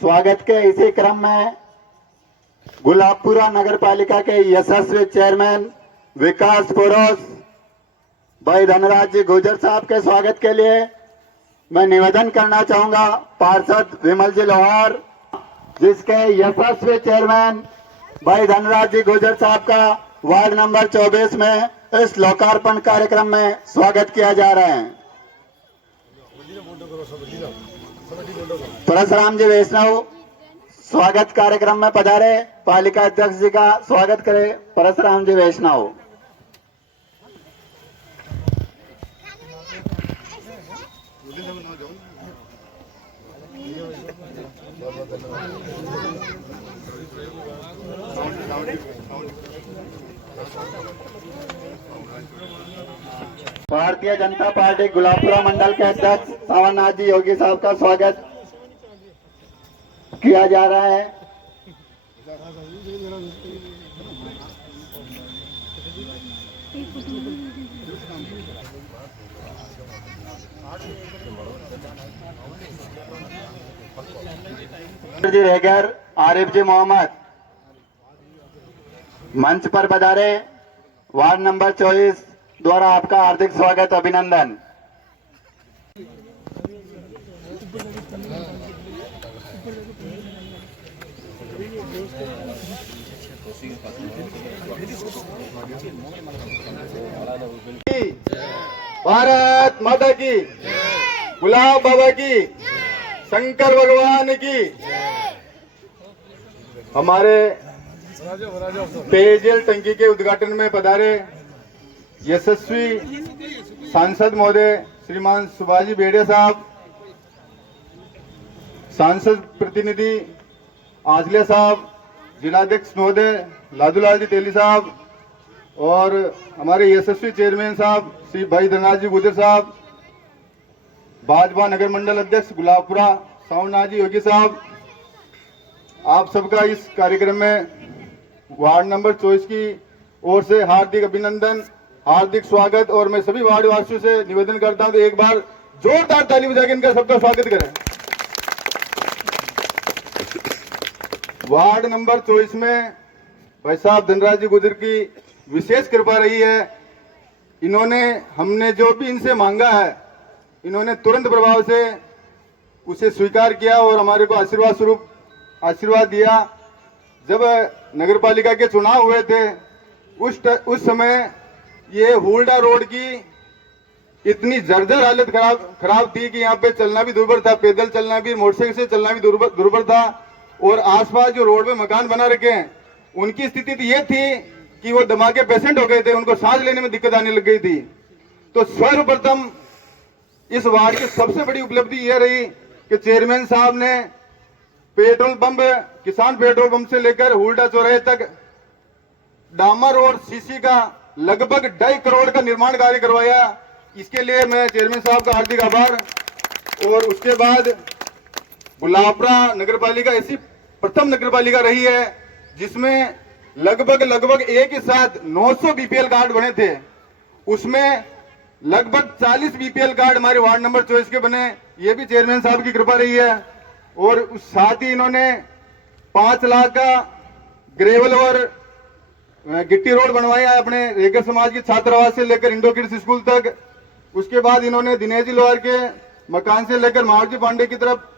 स्वागत के इसी क्रम में गुलाबपुरा नगर पालिका के यशस्वी चेयरमैन विकास पुरोस भाई धनराज जी गुजर साहब के स्वागत के लिए मैं निवेदन करना चाहूंगा पार्षद विमल जी लोहार, जिसके यशस्वी चेयरमैन भाई धनराज जी गुजर साहब का वार्ड नंबर 24 में इस लोकार्पण कार्यक्रम में स्वागत किया जा रहा है। परशुराम जी वैष्णव स्वागत कार्यक्रम में पधारे, पालिका अध्यक्ष जी का स्वागत करें। परशुराम जी वैष्णव। भारतीय जनता पार्टी गुलाबपुरा मंडल के अध्यक्ष सावरनाथ जी योगी साहब का स्वागत किया जा रहा है। जी रेगर आरिफ जी मोहम्मद मंच पर पधारे। वार्ड नंबर 24 द्वारा आपका हार्दिक स्वागत, अभिनंदन। भारत माता की, गुलाब बाबा की, शंकर भगवान की। हमारे पेयजल टंकी के उद्घाटन में पधारे यशस्वी सांसद महोदय श्रीमान सुभाष जी बेड़िया साहब, सांसद प्रतिनिधि आंचलिया साहब, जिलाध्यक्ष महोदय लादूलाल जी तेली साहब और हमारे यशस्वी चेयरमैन साहब श्री भाई धनराज जी गुजर साहब, भाजपा नगर मंडल अध्यक्ष गुलाबपुरा सावरनाथ जी योगी साहब, आप सबका इस कार्यक्रम में वार्ड नंबर 24 की ओर से हार्दिक अभिनंदन, हार्दिक स्वागत। और मैं सभी वार्ड वासियों से निवेदन करता हूं तो एक बार जोरदार ताली बजा के इनका सबका स्वागत करें। वार्ड नंबर 24 में भाई साहब धनराज जी गुजर की विशेष कृपा रही है। इन्होंने हमने जो भी इनसे मांगा है, इन्होंने तुरंत प्रभाव से उसे स्वीकार किया और हमारे को आशीर्वाद स्वरूप आशीर्वाद दिया। जब नगर पालिका के चुनाव हुए थे उस समय ये हुल्डा रोड की इतनी जर्जर हालत खराब थी कि यहाँ पे चलना भी दुर्भर था, पैदल चलना भी, मोटरसाइकिल से चलना भी दुर्भर था। और आसपास जो रोड पे मकान बना रखे हैं उनकी स्थिति तो ये थी कि वो दमा के पेशेंट हो गए थे, उनको सांस लेने में दिक्कत आने लग गई थी। तो सर्वप्रथम इस वार्ड की सबसे बड़ी उपलब्धि यह रही कि चेयरमैन साहब ने पेट्रोल पंप, किसान पेट्रोल पंप से लेकर हुल्डा चौराहे तक डामर और सीसी का लगभग 2.5 करोड़ का निर्माण कार्य करवाया। इसके लिए मैं चेयरमैन साहब का हार्दिक आभार। और उसके बाद गुलाबपुरा नगर पालिका ऐसी प्रथम नगर पालिका रही है जिसमें लगभग एक ही साथ 900 बीपीएल कार्ड बने थे। उसमें लगभग 40 बीपीएल कार्ड हमारे वार्ड नंबर 24 के बने। ये भी चेयरमैन साहब की कृपा रही है। और उस साथ ही इन्होंने 5 लाख का ग्रेवल और गिट्टी रोड बनवाया है अपने रेगर समाज की छात्रावास से लेकर इंडो किड्स स्कूल तक। उसके बाद इन्होंने दिनेश जी लोहार के मकान से लेकर महावीर पांडे की तरफ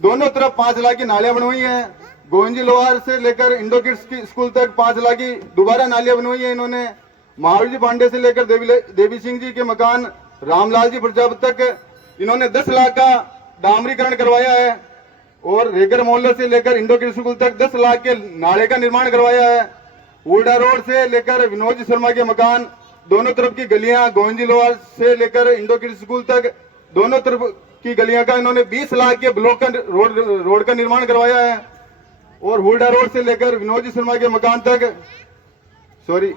दोनों तरफ 5 लाख की नालियां बनवाई हैं। गोविंद जी लोहार से लेकर इंडो किड्स की स्कूल तक 5 लाख की दोबारा नालियां बनवाई है इन्होंने। महावीर जी पांडे से लेकर देवी सिंह जी के मकान रामलाल जी प्रजापति तक इन्होंने 10 लाख का डामरीकरण करवाया है। और रेगर मोहल्ले से लेकर इंडो किड्स स्कूल तक 10 लाख के नाले का निर्माण करवाया है। हुल्डा रोड से लेकर विनोद जी शर्मा के मकान दोनों तरफ की गलियां, गोविंद जी लोहार से लेकर इंडो किड्स स्कूल तक दोनों तरफ की गलियां का इन्होंने 20 लाख के ब्लॉक का रोड का निर्माण करवाया है। और हुल्डा रोड से लेकर विनोद जी शर्मा के मकान तक,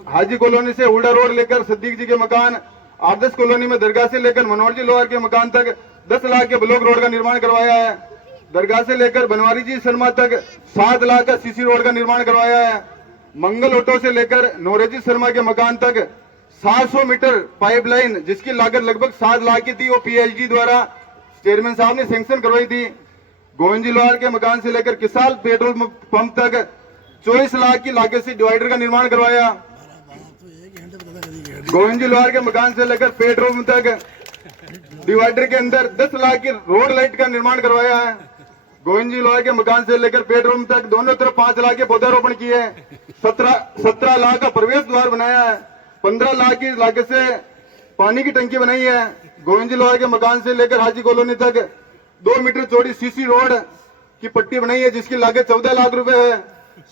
हाजी कॉलोनी से हुल्डा रोड लेकर सद्दीक जी के मकान, आदर्श कॉलोनी में दरगाह से लेकर मनोहर जी लोहार के मकान तक 10 लाख के ब्लॉक रोड का निर्माण करवाया है। दरगाह से लेकर बनवारी जी शर्मा तक 7 लाख का सीसी रोड का निर्माण करवाया है। मंगल ऑटो से लेकर नौरेजी शर्मा के मकान तक 700 मीटर पाइपलाइन जिसकी लागत लगभग 7 लाख की थी, वो पीएचडी द्वारा चेयरमैन साहब ने सैंक्शन करवाई थी। गोविंद जी लोहार के मकान से लेकर किसाल पेट्रोल पंप तक 24 लाख की लागत से डिवाइडर का निर्माण करवाया। गोविंद जी लोहार के मकान से लेकर पेट्रोल पंप तक डिवाइडर के अंदर 10 लाख की रोड लाइट का निर्माण करवाया है। गोविंद जी लोहार के मकान से लेकर पेट्रोल पंप तक दोनों तरफ 5 लाख के पौधारोपण किए। 17 लाख का प्रवेश द्वार बनाया है। 15 लाख की लागत से पानी की टंकी बनाई है। गोविंद जी लोहार के मकान से लेकर हाजी कॉलोनी तक 2 मीटर चौड़ी सीसी रोड की पट्टी बनाई है, जिसकी लागत 14 लाख रुपए है।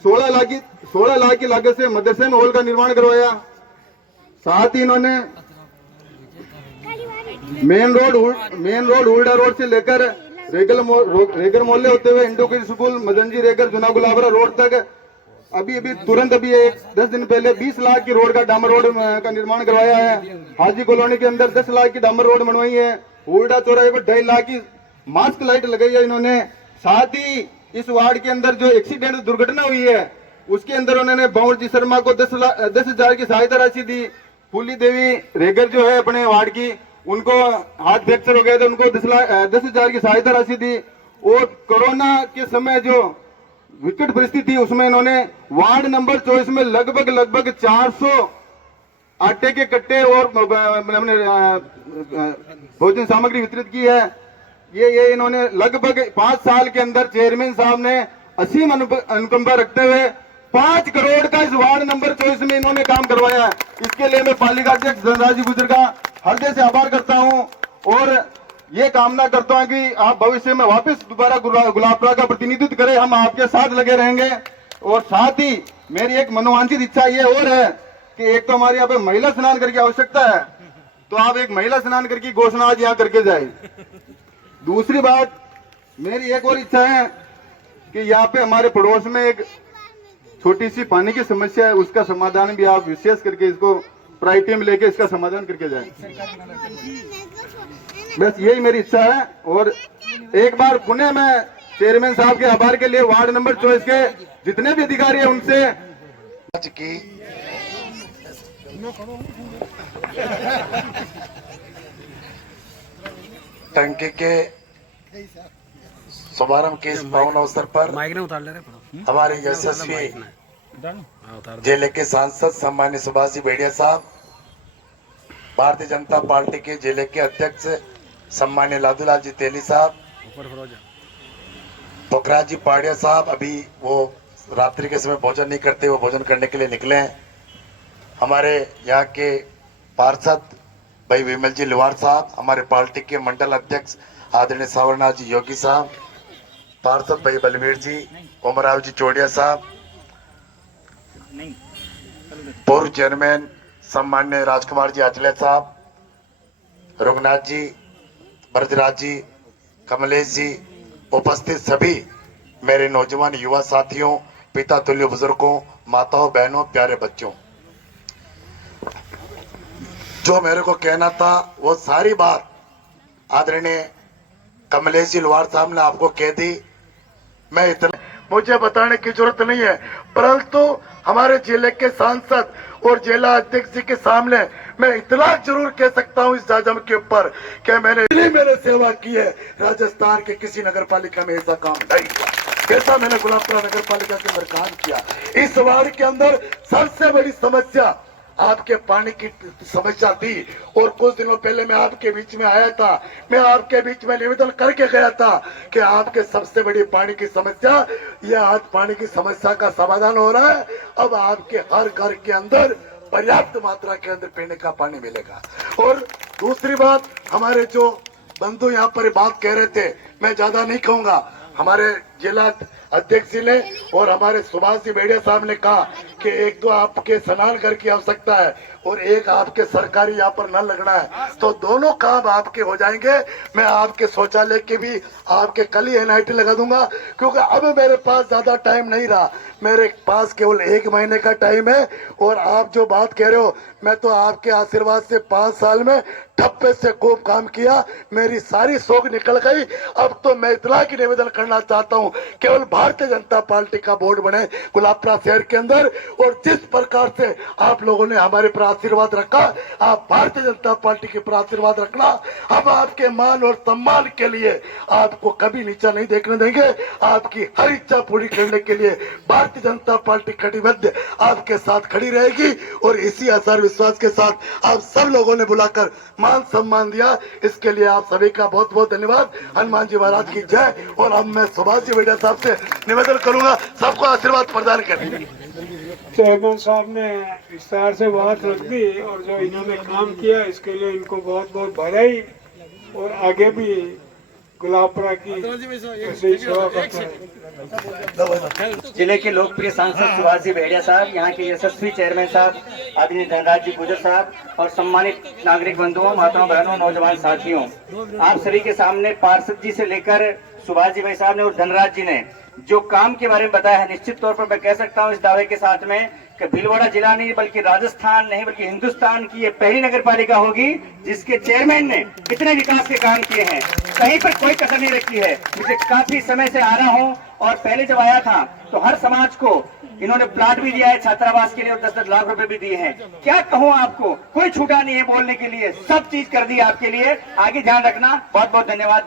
16 लाख की लागत से मदरसे में हॉल का निर्माण करवाया। साथ ही इन्होंने मेन रोड हुडा रोड से लेकर रेगर मोहल्ले होते हुए इंडो स्कूल मदनजी रेगर जुना गुलाबरा रोड तक अभी 10 दिन पहले 20 लाख की रोड का डामर रोड का निर्माण करवाया है। हाजी कॉलोनी के अंदर 10 लाख की डामर रोड बनवाई है। हुडा चौराहे पर 2.5 लाख की मास्क लाइट लगाई है इन्होंने। साथ ही इस वार्ड के अंदर जो एक्सीडेंट दुर्घटना हुई है उसके अंदर उन्होंने बावर जी शर्मा को 10,000 की सहायता राशि दी। फूली देवी रेगर जो है अपने वार्ड की, उनको हाथ फ्रैक्चर हो गया था, उनको 10,000 की सहायता राशि दी। और कोरोना के समय जो विकट परिस्थिति थी उसमें इन्होंने वार्ड नंबर 24 में लगभग 400 आटे के कट्टे और भोजन सामग्री वितरित की है। ये इन्होंने लगभग 5 साल के अंदर चेयरमैन साहब ने असीम अनुकंपा रखते हुए 5 करोड़ का इस वार्ड नंबर 24 में इन्होंने काम करवाया है। इसके लिए मैं पालिका अध्यक्ष धनराज जी गुजर का हृदय से आभार करता हूं और ये कामना करता हूं कि आप भविष्य में वापस दोबारा गुलाबपुरा का प्रतिनिधित्व करें। हम आपके साथ लगे रहेंगे। और साथ ही मेरी एक मनोवांछित इच्छा ये और है कि एक तो हमारे यहाँ पे महिला स्नान करके आवश्यकता है, तो आप एक महिला स्नान करके घोषणा आज यहाँ करके जाए। दूसरी बात, मेरी एक और इच्छा है कि यहाँ पे हमारे पड़ोस में एक छोटी सी पानी की समस्या है, उसका समाधान भी आप विशेष करके इसको प्रायोरिटी में लेके इसका समाधान करके जाएं। बस यही मेरी इच्छा है। और एक बार पुनः मैं चेयरमैन साहब के आभार के लिए वार्ड नंबर 24 के जितने भी अधिकारी हैं उनसे की टंकी के शुभारंभ के इस पावन अवसर पर हमारे यशस्वी जिले के सांसद सम्मान्य सुभाष जी बेड़िया साहब, भारतीय जनता पार्टी के जिले के अध्यक्ष सम्मान्य लादूलाल जी तेली साहब, पोखराज जी पाड़िया साहब, अभी वो रात्रि के समय भोजन नहीं करते, वो भोजन करने के लिए निकले हैं। हमारे यहाँ के पार्षद भाई विमल जी लोहार साहब, हमारे पार्टी के मंडल अध्यक्ष आदरणीय सावरनाथ जी योगी साहब, पार्षद भाई बलवीर जी, ओमराव जी चौड़िया साहब, पूर्व चेयरमैन सम्मान्य राजकुमार जी आचले साहब, रघुनाथ जी, ब्रजराज जी, कमलेश जी, उपस्थित सभी मेरे नौजवान युवा साथियों, पिता तुल्य बुजुर्गों, माताओं, बहनों, प्यारे बच्चों, जो मेरे को कहना था वो सारी बात आदरणीय कमलेश जी लोहार साहब ने आपको कह दी। मैं इतना मुझे बताने की जरूरत नहीं है, परंतु हमारे जिले के सांसद और जिला अध्यक्ष जी के सामने मैं इतना जरूर कह सकता हूं इस जाजम के ऊपर कि मैंने सेवा की है। राजस्थान के किसी नगर पालिका में ऐसा काम नहीं हुआ जैसा मैंने गुलाबपुरा नगर पालिका के अंदर काम किया। इस वार्ड के अंदर सबसे बड़ी समस्या आपके पानी की समस्या थी और कुछ दिनों पहले मैं आपके बीच में आया था, मैं आपके बीच में निवेदन करके गया था कि आपके सबसे बड़ी पानी की समस्या, यह आज पानी की समस्या का समाधान हो रहा है। अब आपके हर घर के अंदर पर्याप्त मात्रा के अंदर पीने का पानी मिलेगा। और दूसरी बात, हमारे जो बंधु यहाँ पर बात कह रहे थे, मैं ज्यादा नहीं कहूंगा, हमारे जिला अध्यक्ष जी ने और हमारे सुभाष जी बेड़िया साहब ने कहा कि एक तो आपके स्नान घर की आवश्यकता है और एक आपके सरकारी यहाँ पर नल लगना है, तो दोनों काम आपके हो जाएंगे। मैं आपके शौचालय के भी आपके कल ही NIT लगा दूंगा, क्योंकि अब मेरे पास ज्यादा टाइम नहीं रहा, मेरे पास केवल 1 महीने का टाइम है। और आप जो बात कह रहे हो, मैं तो आपके आशीर्वाद से 5 साल में ठप्पे से खूब काम किया, मेरी सारी शौक निकल गई। अब तो मैं इतना की निवेदन करना चाहता हूँ हूं केवल भारतीय जनता पार्टी का बोर्ड बने गुलाबपुरा शहर के अंदर। और जिस प्रकार से आप लोगों ने हमारे पर आशीर्वाद रखा, आप भारतीय जनता पार्टी के पर आशीर्वाद रखना। हम आपके मान और सम्मान के लिए आपको कभी नीचा नहीं देखने देंगे। आपकी हर इच्छा पूरी करने के लिए भारतीय जनता पार्टी कटिबद्ध आपके साथ खड़ी रहेगी। और इसी आसार विश्वास के साथ आप सब लोगों ने बुलाकर मान सम्मान दिया, इसके लिए आप सभी का बहुत बहुत धन्यवाद। हनुमान जी महाराज की जय। और अब मैं सुभाष जी बेड़ा साहब से निवेदन करूंगा सबको आशीर्वाद प्रदान करें। चेयरमैन साहब ने विस्तार से बात रख दी और जो इन्होंने काम किया इसके लिए इनको बहुत बहुत बधाई। और आगे भी गुलाबपुरा की ऐसे ही सेवा करते हैं। जिले के लोकप्रिय सांसद सुभाष जी भेड़िया साहब, यहाँ के यशस्वी चेयरमैन साहब आदरणीय धनराज जी गुजर साहब और सम्मानित नागरिक बंधुओं, माताओं, बहनों, नौजवान साथियों, आप सभी के सामने पार्षद जी से लेकर सुभाष जी भाई साहब ने और धनराज जी ने जो काम के बारे में बताया है, निश्चित तौर पर मैं कह सकता हूँ इस दावे के साथ में कि भीलवाड़ा जिला नहीं बल्कि राजस्थान नहीं बल्कि हिंदुस्तान की ये पहली नगर पालिका होगी जिसके चेयरमैन ने इतने विकास के काम किए हैं, कहीं पर कोई कसर नहीं रखी है। मुझे काफी समय से आ रहा हूँ और पहले जब आया था तो हर समाज को इन्होंने प्लाट भी दिया है छात्रावास के लिए और 10-10 लाख रुपए भी दिए हैं। क्या कहूँ आपको, कोई छूटा नहीं है बोलने के लिए, सब चीज कर दी आपके लिए। आगे ध्यान रखना। बहुत बहुत धन्यवाद।